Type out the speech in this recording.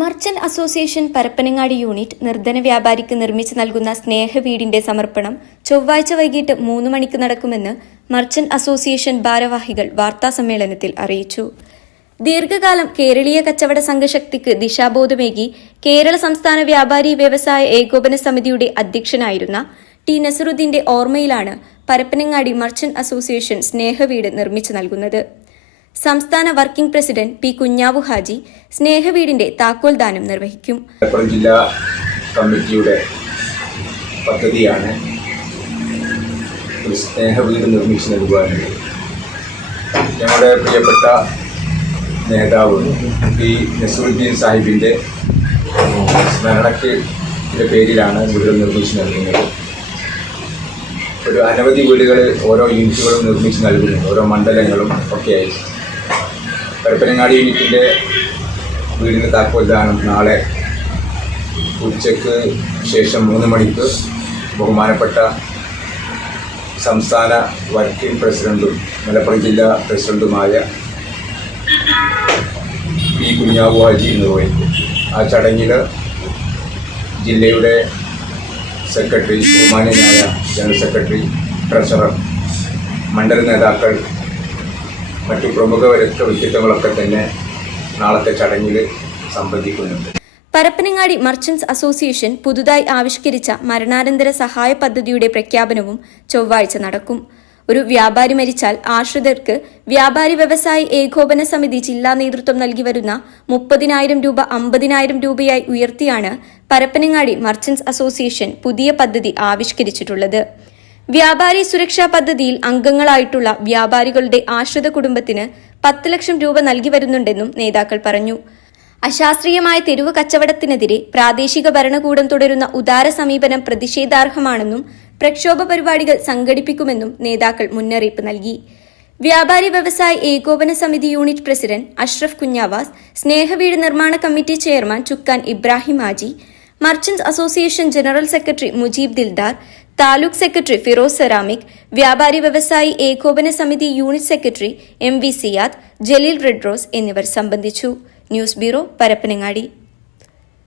Merchant association Parappanangadi unit നിർധന വ്യാപാരിക്ക് നിർമ്മിച്ചു നൽകുന്ന സ്നേഹ സ്നേഹവീടിന്റെ സമർപ്പണം ചൊവ്വാഴ്ച വൈകിട്ട് മൂന്ന് മണിക്ക് നടക്കുമെന്ന് മർച്ചന്റ് അസോസിയേഷൻ ഭാരവാഹികൾ വാർത്താസമ്മേളനത്തിൽ അറിയിച്ചു. ദീർഘകാലം കേരളീയ കച്ചവട സംഘശക്തിക്ക് ദിശാബോധമേകി കേരള സംസ്ഥാന വ്യാപാരി വ്യവസായ ഏകോപന സമിതിയുടെ അധ്യക്ഷനായിരുന്ന ടി നസറുദ്ദീന്റെ ഓർമ്മയിലാണ് പരപ്പനങ്ങാടി മർച്ചന്റ് അസോസിയേഷൻ സ്നേഹവീട് നിർമ്മിച്ചു നൽകുന്നത്. സംസ്ഥാന working president P Kunhavu Haji സ്നേഹവീടിന്റെ താക്കോൽ ദാനം നിർവഹിക്കും. ജില്ലാ കമ്മിറ്റിയുടെ പദ്ധതിയാണ് ഒരു സ്നേഹവീട് നിർമ്മിച്ചു നൽകുവാനുള്ളത്. ഞങ്ങളുടെ പ്രിയപ്പെട്ട നേതാവ് പി നസറുദ്ദീൻ സാഹിബിന്റെ സ്മരണയ്ക്ക് പേരിലാണ് വീട് നിർമ്മിച്ചു നൽകുന്നത്. ഒരു അനവധി വീടുകൾ ഓരോ യൂണിറ്റുകളും നിർമ്മിച്ച് നൽകുന്നുണ്ട്. ഓരോ മണ്ഡലങ്ങളും ഒക്കെയായി പരപ്പനങ്ങാടി യൂണിറ്റിന്റെ വീടിന് താക്കോൽദാനം നാളെ ഉച്ചയ്ക്ക് ശേഷം മൂന്ന് മണിക്ക് ബഹുമാനപ്പെട്ട സംസ്ഥാന വർക്കിംഗ് പ്രസിഡന്റും മലപ്പുറം ജില്ലാ പ്രസിഡന്റുമായ പി കുഞ്ഞാബു ഹാജി നിർവഹിക്കും ആ ചടങ്ങിൽ ജില്ലയുടെ സെക്രട്ടറി ബഹുമാന്യനായ ജനറൽ സെക്രട്ടറി ട്രഷറർ മണ്ഡല നേതാക്കൾ മറ്റു പ്രമുഖ വ്യക്തിത്വങ്ങളൊക്കെ തന്നെ നാളത്തെ ചടങ്ങിൽ സംബന്ധിക്കുന്നുണ്ട്. പരപ്പനങ്ങാടി മർച്ചന്റ്സ് അസോസിയേഷൻ പുതുതായി ആവിഷ്കരിച്ച മരണാനന്തര സഹായ പദ്ധതിയുടെ പ്രഖ്യാപനവും ചൊവ്വാഴ്ച നടക്കും. ഒരു വ്യാപാരി മരിച്ചാൽ ആശ്രിതർക്ക് വ്യാപാരി വ്യവസായി ഏകോപന സമിതി ജില്ലാ നേതൃത്വം നൽകി വരുന്ന മുപ്പതിനായിരം രൂപ അമ്പതിനായിരം രൂപയായി ഉയർത്തിയാണ് പരപ്പനങ്ങാടി മർച്ചന്റ്സ് അസോസിയേഷൻ പുതിയ പദ്ധതി ആവിഷ്കരിച്ചിട്ടുള്ളത്. വ്യാപാരി സുരക്ഷാ പദ്ധതിയിൽ അംഗങ്ങളായിട്ടുള്ള വ്യാപാരികളുടെ ആശ്രിത കുടുംബത്തിന് പത്ത് ലക്ഷം രൂപ നൽകി വരുന്നുണ്ടെന്നും നേതാക്കൾ പറഞ്ഞു. അശാസ്ത്രീയമായ തെരുവ് കച്ചവടത്തിനെതിരെ പ്രാദേശിക ഭരണകൂടം തുടരുന്ന ഉദാര സമീപനം പ്രതിഷേധാർഹമാണെന്നും പ്രക്ഷോഭ പരിപാടികൾ സംഘടിപ്പിക്കുമെന്നും നേതാക്കൾ മുന്നറിയിപ്പ് നൽകി. വ്യാപാരി വ്യവസായ ഏകോപന സമിതി യൂണിറ്റ് പ്രസിഡന്റ് അഷ്റഫ് കുഞ്ഞാവാസ് സ്നേഹവീട് നിർമ്മാണ കമ്മിറ്റി ചെയർമാൻ ചുക്കാൻ Ibrahim Haji merchants association general secretary Mujeeb Dildar taluk secretary Firoz ceramic വ്യാപാരി വ്യവസായി ഏകോപന സമിതി unit secretary M V Siyad Jaleel red rose എന്നിവർ സംബന്ധിച്ചു. News bureau Parappanangadi.